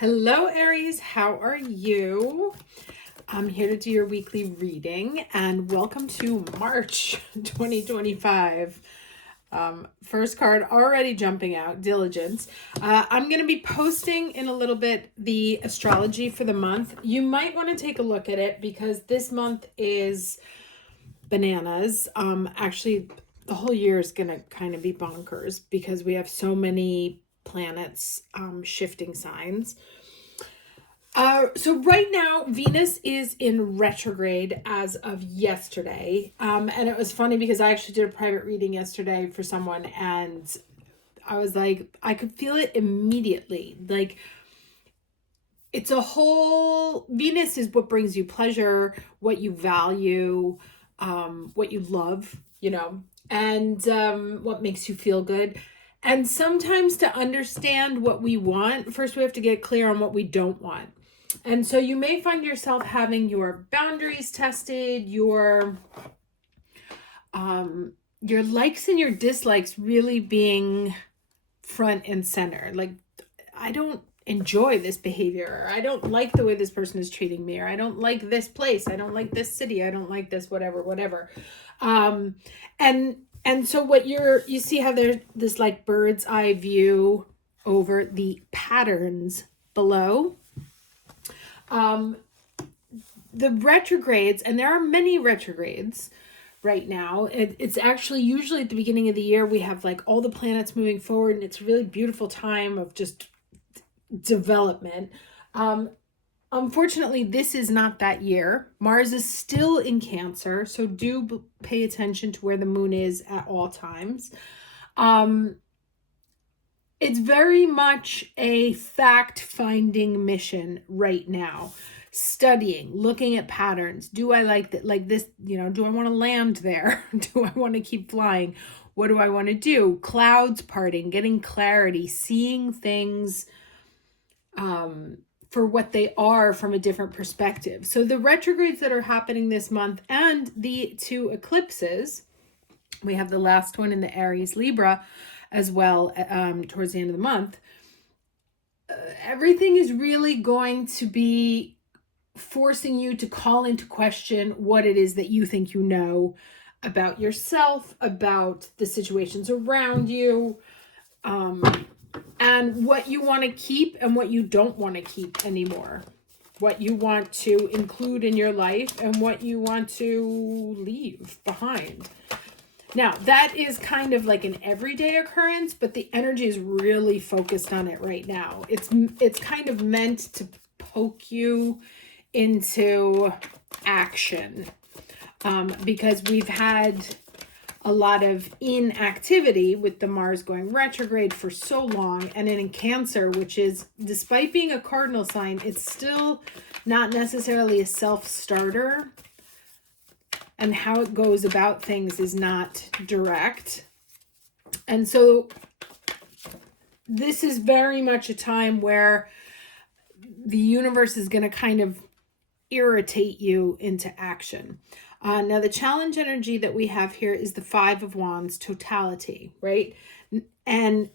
Hello, Aries. How are you? I'm here to do your weekly reading and welcome to March 2025. First card already jumping out, diligence. I'm going to be posting in a little bit the astrology for the month. You might want to take a look at it because this month is bananas. Actually, the whole year is going to kind of be bonkers because we have so many planets shifting signs. So right now, Venus is in retrograde as of yesterday. And it was funny because I actually did a private reading yesterday for someone and I was like, I could feel it immediately. Like it's a whole, Venus is what brings you pleasure, what you value, what you love, and what makes you feel good. And sometimes to understand what we want, first we have to get clear on what we don't want. And so you may find yourself having your boundaries tested, your likes and your dislikes really being front and center. Like, I don't enjoy this behavior, or I don't like the way this person is treating me, or I don't like this place, I don't like this city, I don't like this whatever. And so what you see how there's this like bird's eye view over the patterns below. The retrogrades, and there are many retrogrades right now. It's actually usually at the beginning of the year we have like all the planets moving forward, and it's a really beautiful time of just development. Unfortunately, this is not that year. Mars is still in Cancer, so do pay attention to where the moon is at all times. It's very much a fact-finding mission right now. Studying, looking at patterns. Do I like that? Like this, do I want to land there? Do I want to keep flying? What do I want to do? Clouds parting, getting clarity, seeing things for what they are from a different perspective. So the retrogrades that are happening this month and the two eclipses, we have the last one in the Aries Libra as well towards the end of the month. Everything is really going to be forcing you to call into question what it is that you think you know about yourself, about the situations around you, and what you want to keep and what you don't want to keep anymore. What you want to include in your life and what you want to leave behind. Now, that is kind of like an everyday occurrence, but the energy is really focused on it right now. It's kind of meant to poke you into action because we've had a lot of inactivity with the Mars going retrograde for so long, and in Cancer, which is, despite being a cardinal sign, it's still not necessarily a self-starter, and how it goes about things is not direct. And so this is very much a time where the universe is going to kind of irritate you into action. Now, the challenge energy that we have here is the Five of Wands, totality, right? And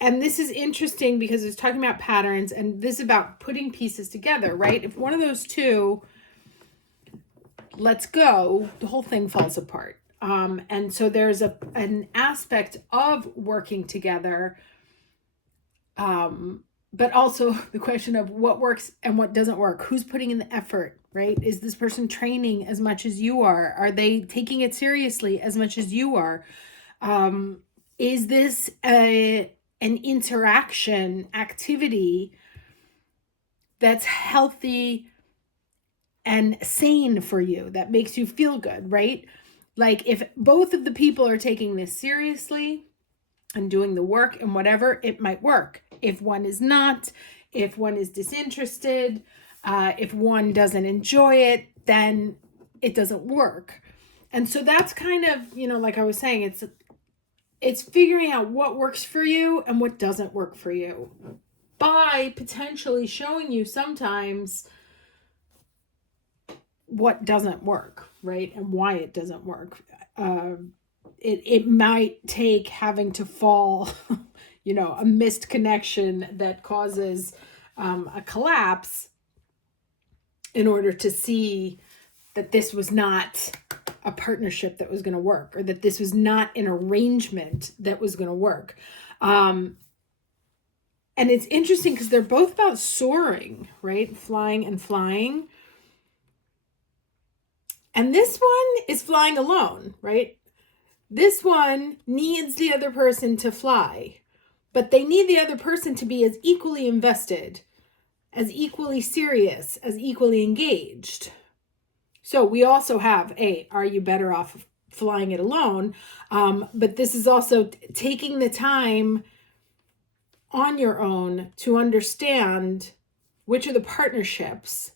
this is interesting because it's talking about patterns, and this is about putting pieces together, right? If one of those two lets go, the whole thing falls apart. And so there's an aspect of working together, but also the question of what works and what doesn't work. Who's putting in the effort, right? Is this person training as much as you are? Are they taking it seriously as much as you are? Is this an interaction activity that's healthy and sane for you, that makes you feel good, right? Like if both of the people are taking this seriously and doing the work and whatever, it might work. If one is not, if one is disinterested, if one doesn't enjoy it, then it doesn't work. And so that's kind of, like I was saying, it's figuring out what works for you and what doesn't work for you by potentially showing you sometimes what doesn't work, right? And why it doesn't work. It might take having to fall, a missed connection that causes a collapse in order to see that this was not a partnership that was going to work, or that this was not an arrangement that was going to work. And it's interesting because they're both about soaring, right? Flying and flying. And this one is flying alone, right? This one needs the other person to fly, but they need the other person to be as equally invested, as equally serious, as equally engaged. So we also have are you better off flying it alone? But this is also taking the time on your own to understand which are the partnerships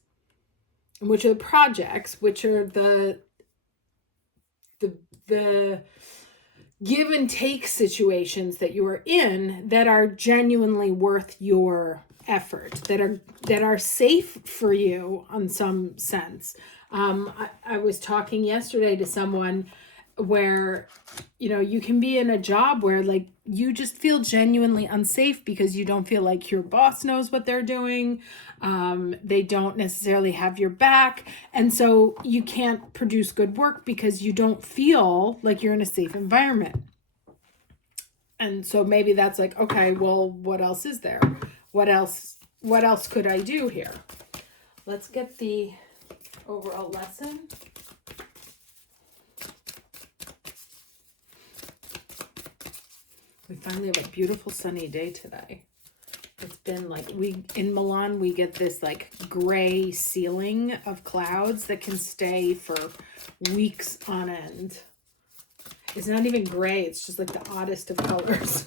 and which are the projects, which are the give and take situations that you are in that are genuinely worth your effort, that are safe for you in some sense. I was talking yesterday to someone where, you can be in a job where like you just feel genuinely unsafe because you don't feel like your boss knows what they're doing. They don't necessarily have your back. And so you can't produce good work because you don't feel like you're in a safe environment. And so maybe that's like, okay, well, what else is there? What else could I do here? Let's get the overall lesson. We finally have a beautiful sunny day today. It's been like, in Milan, we get this like gray ceiling of clouds that can stay for weeks on end. It's not even gray. It's just like the oddest of colors.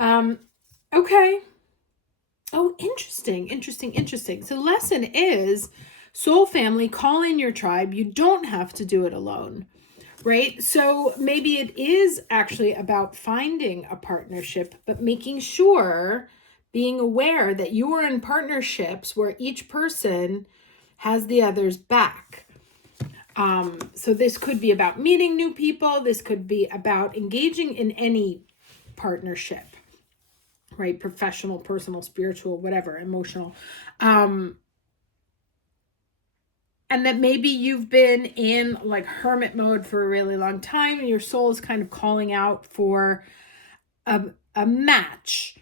Okay. Oh, interesting. So the lesson is, soul family, call in your tribe. You don't have to do it alone, right? So maybe it is actually about finding a partnership, but making sure, being aware that you are in partnerships where each person has the other's back. So this could be about meeting new people. This could be about engaging in any partnership, right? Professional, personal, spiritual, whatever, emotional. And that maybe you've been in like hermit mode for a really long time and your soul is kind of calling out for a match.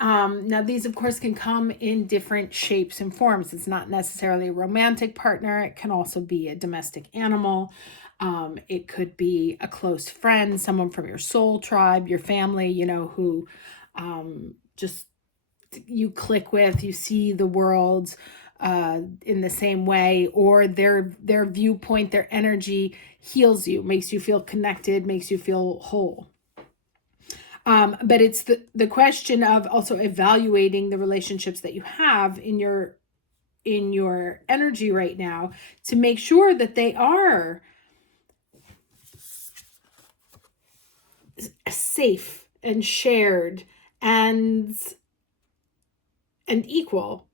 Now these of course can come in different shapes and forms. It's not necessarily a romantic partner. It can also be a domestic animal. It could be a close friend, someone from your soul tribe, your family, who just you click with, you see the world in the same way, or their viewpoint, their energy heals you, makes you feel connected, makes you feel whole. But it's the question of also evaluating the relationships that you have in your energy right now to make sure that they are safe and shared and equal.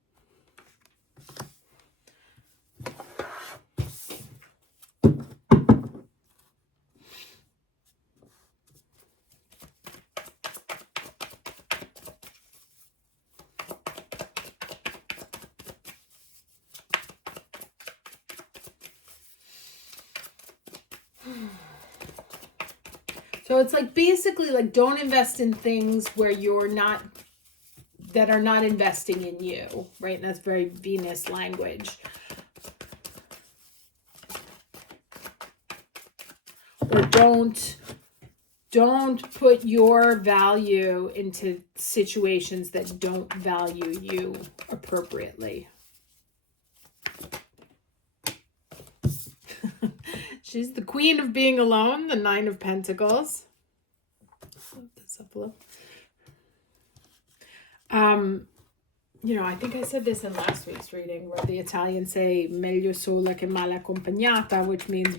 So it's like basically like don't invest in things where that are not investing in you, right? And that's very Venus language. Or don't put your value into situations that don't value you appropriately. She's the queen of being alone, the Nine of Pentacles. Flip this up a little. I think I said this in last week's reading where the Italians say meglio sola che male accompagnata, which means,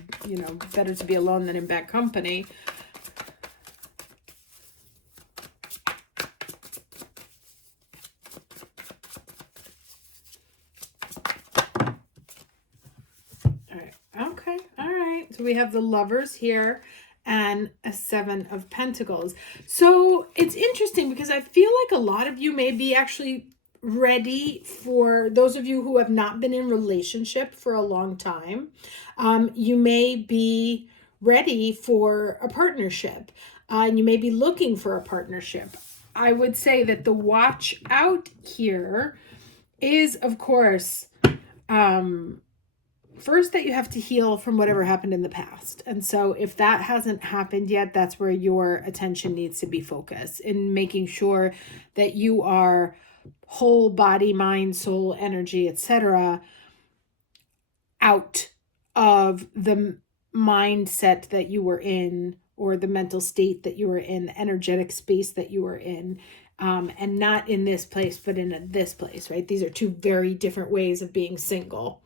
better to be alone than in bad company. So we have the Lovers here and a Seven of Pentacles. So it's interesting because I feel like a lot of you may be actually ready for those of you who have not been in relationship for a long time. You may be ready for a partnership, and you may be looking for a partnership. I would say that the watch out here is, of course, first, that you have to heal from whatever happened in the past. And so if that hasn't happened yet, that's where your attention needs to be focused, in making sure that you are whole body, mind, soul, energy, etc., out of the mindset that you were in, or the mental state that you were in, the energetic space that you were in, and not in this place, but in this place, right? These are two very different ways of being single.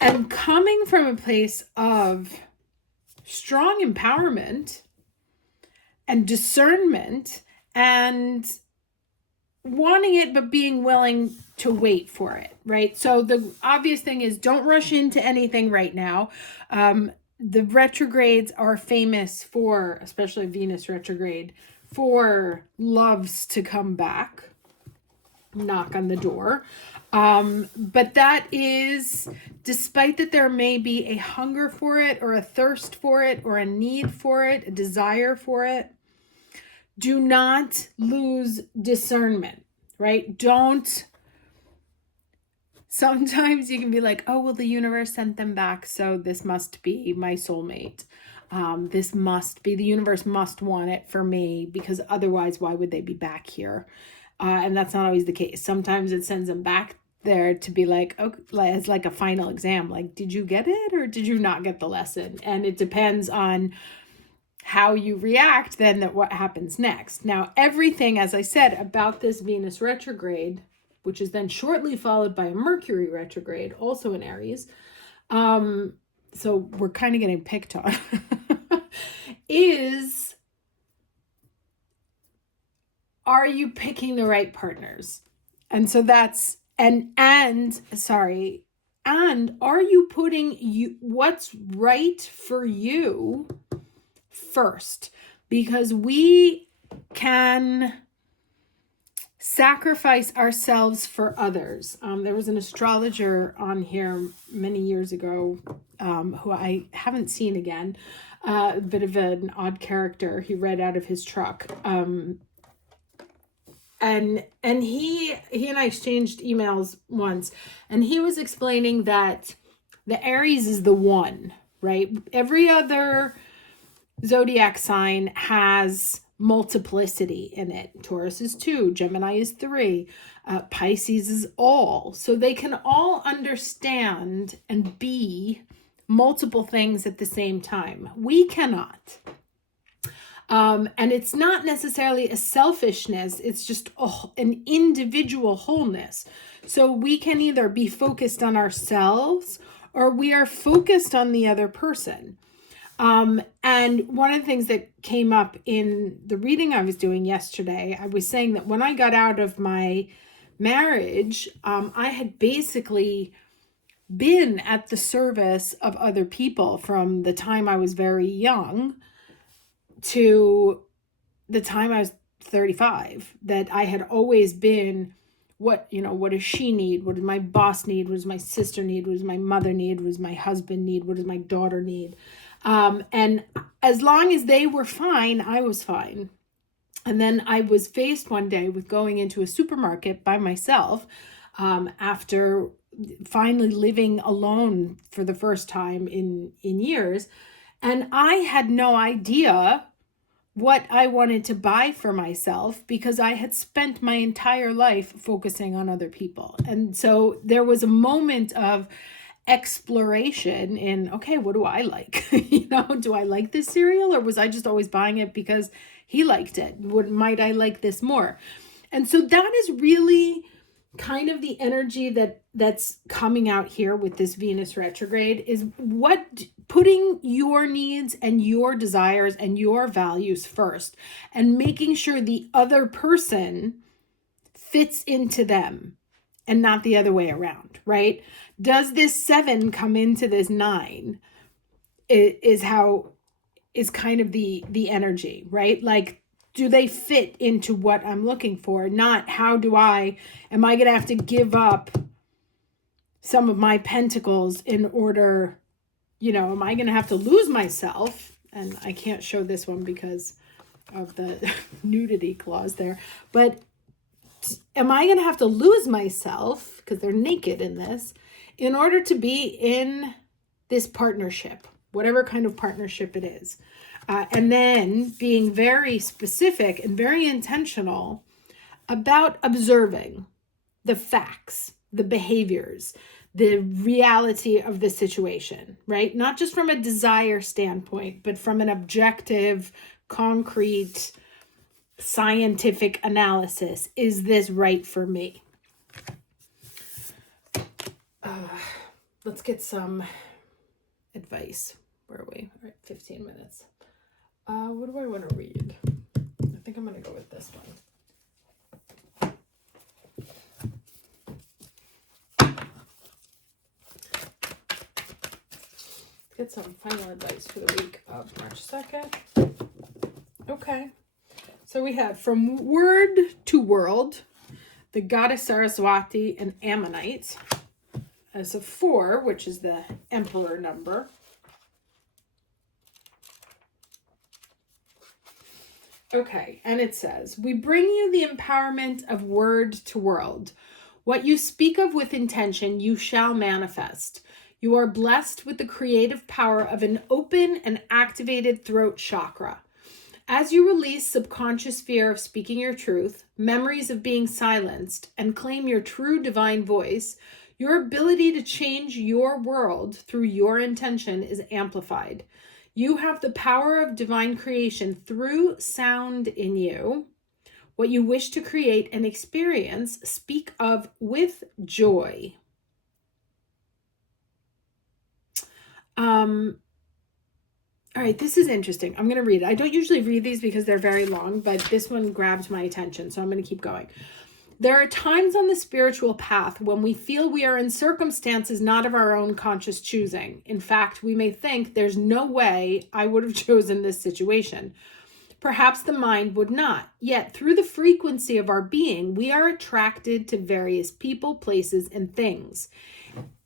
And coming from a place of strong empowerment and discernment and wanting it, but being willing to wait for it, right? So the obvious thing is, don't rush into anything right now. The retrogrades are famous for, especially Venus retrograde, for loves to come back, knock on the door. But that is, despite that there may be a hunger for it, or a thirst for it, or a need for it, a desire for it, do not lose discernment, right? Sometimes you can be like, oh, well, the universe sent them back, so this must be my soulmate. The universe must want it for me, because otherwise, why would they be back here? And that's not always the case. Sometimes it sends them back there to be like, okay, it's like a final exam. Like, did you get it or did you not get the lesson? And it depends on how you react then, that what happens next. Now, everything, as I said, about this Venus retrograde, which is then shortly followed by a Mercury retrograde, also in Aries. So we're kind of getting picked on, is, are you picking the right partners? And so that's, and are you putting what's right for you first? Because we can sacrifice ourselves for others. There was an astrologer on here many years ago, who I haven't seen again, a bit of an odd character. He read out of his truck. And he and I exchanged emails once, and he was explaining that the Aries is the one, right? Every other zodiac sign has multiplicity in it. Taurus is 2, Gemini is 3, Pisces is all. So they can all understand and be multiple things at the same time. We cannot. And it's not necessarily a selfishness. It's just an individual wholeness. So we can either be focused on ourselves, or we are focused on the other person. And one of the things that came up in the reading I was doing yesterday, I was saying that when I got out of my marriage, I had basically been at the service of other people from the time I was very young to the time I was 35, that I had always been, what does she need? What does my boss need? What does my sister need? What does my mother need? What does my husband need? What does my daughter need? And as long as they were fine, I was fine. And then I was faced one day with going into a supermarket by myself, after finally living alone for the first time in years. And I had no idea what I wanted to buy for myself, because I had spent my entire life focusing on other people. And so there was a moment of exploration in, okay, what do I like? Do I like this cereal, or was I just always buying it because he liked it? Might I like this more? And so that is really kind of the energy that's coming out here with this Venus retrograde, is putting your needs and your desires and your values first, and making sure the other person fits into them and not the other way around, right? Does this 7 come into this 9? Is kind of the energy, right? Like, do they fit into what I'm looking for? Not am I going to have to give up some of my pentacles in order, am I going to have to lose myself? And I can't show this one because of the nudity clause there. But am I going to have to lose myself, because they're naked in this, in order to be in this partnership, whatever kind of partnership it is? And then being very specific and very intentional about observing the facts, the behaviors, the reality of the situation, right? Not just from a desire standpoint, but from an objective, concrete, scientific analysis. Is this right for me? Let's get some advice. Where are we? All right, 15 minutes. What do I want to read? I think I'm going to go with this one. Let's get some final advice for the week of March 2nd. Okay. So we have from word to world, the goddess Saraswati and Ammonite as a 4, which is the emperor number. Okay, and it says, we bring you the empowerment of word to world. What you speak of with intention, you shall manifest. You are blessed with the creative power of an open and activated throat chakra. As you release subconscious fear of speaking your truth, memories of being silenced, and claim your true divine voice, your ability to change your world through your intention is amplified. You have the power of divine creation through sound in you. What you wish to create and experience, speak of with joy. All right, this is interesting. I'm going to read it. I don't usually read these because they're very long, but this one grabbed my attention, so I'm going to keep going. There are times on the spiritual path when we feel we are in circumstances not of our own conscious choosing. In fact, we may think there's no way I would have chosen this situation. Perhaps the mind would not. Yet, through the frequency of our being, we are attracted to various people, places, and things.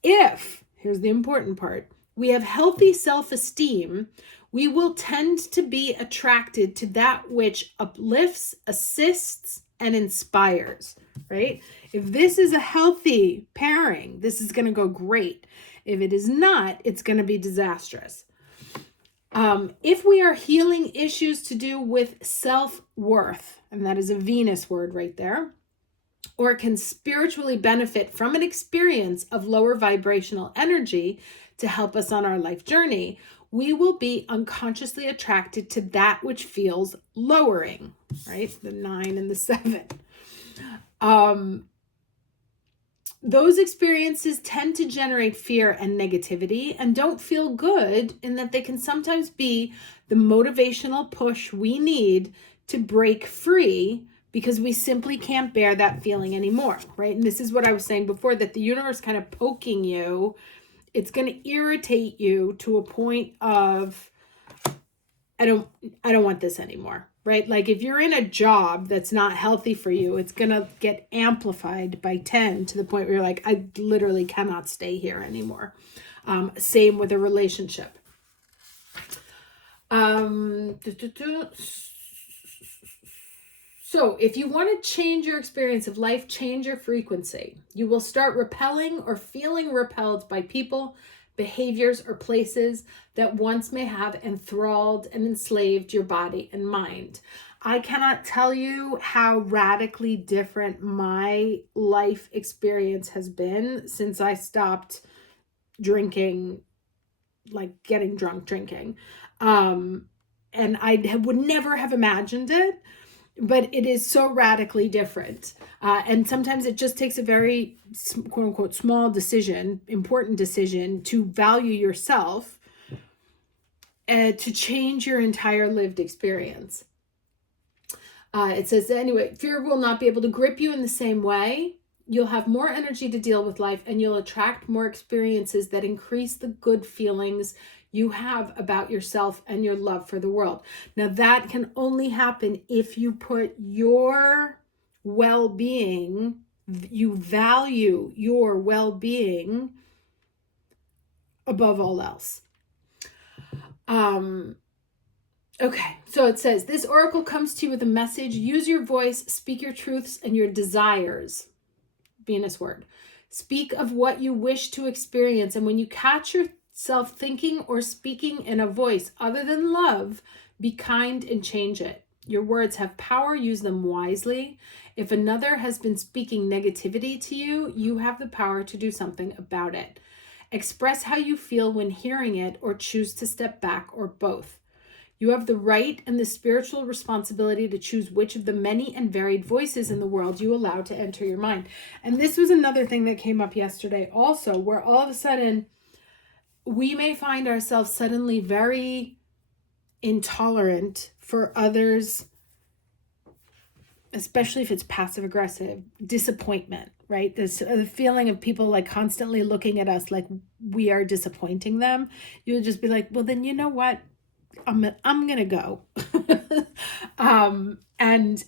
If, here's the important part, we have healthy self-esteem, we will tend to be attracted to that which uplifts, assists, and inspires, right? If this is a healthy pairing, this is going to go great. If it is not, it's going to be disastrous. If we are healing issues to do with self-worth, and that is a Venus word right there, or can spiritually benefit from an experience of lower vibrational energy to help us on our life journey, we will be unconsciously attracted to that which feels lowering, right? The 9 and the 7. Those experiences tend to generate fear and negativity and don't feel good, in that they can sometimes be the motivational push we need to break free, because we simply can't bear that feeling anymore, right? And this is what I was saying before, that the universe kind of poking you, it's going to irritate you to a point of, I don't want this anymore, right? Like if you're in a job that's not healthy for you, it's going to get amplified by 10 to the point where you're like, I literally cannot stay here anymore. Same with a relationship. So if you want to change your experience of life, change your frequency. You will start repelling or feeling repelled by people, behaviors, or places that once may have enthralled and enslaved your body and mind. I cannot tell you how radically different my life experience has been since I stopped drinking, like getting drunk drinking. And I would never have imagined it. But it is so radically different. And sometimes it just takes a very, quote unquote, small decision, important decision to value yourself, to change your entire lived experience. It says, anyway, fear will not be able to grip you in the same way. You'll have more energy to deal with life, and you'll attract more experiences that increase the good feelings you have about yourself and your love for the world. Now, that can only happen if you put your well-being, you value your well-being above all else. Okay, so it says, this oracle comes to you with a message. Use your voice, speak your truths and your desires. Venus word. Speak of what you wish to experience. And when you catch yourself thinking or speaking in a voice other than love, be kind and change it. Your words have power. Use them wisely. If another has been speaking negativity to you, you have the power to do something about it. Express how you feel when hearing it or choose to step back or both. You have the right and the spiritual responsibility to choose which of the many and varied voices in the world you allow to enter your mind. And this was another thing that came up yesterday also, where all of a sudden we may find ourselves suddenly very intolerant for others, especially if it's passive aggressive, disappointment, right? This the feeling of people like constantly looking at us like we are disappointing them. You'll just be like, well, then you know what? I'm gonna go. And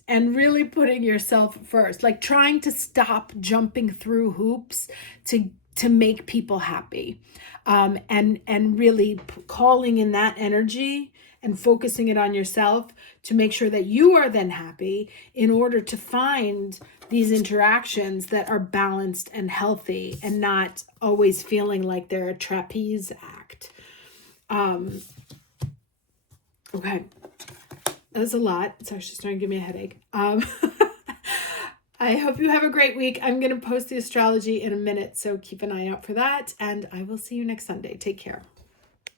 really putting yourself first, like trying to stop jumping through hoops to make people happy, and really calling in that energy and focusing it on yourself to make sure that you are then happy in order to find these interactions that are balanced and healthy and not always feeling like they're a trapeze act. Okay, that was a lot. It's actually starting to give me a headache. I hope you have a great week. I'm going to post the astrology in a minute, so keep an eye out for that, and I will see you next Sunday. Take care.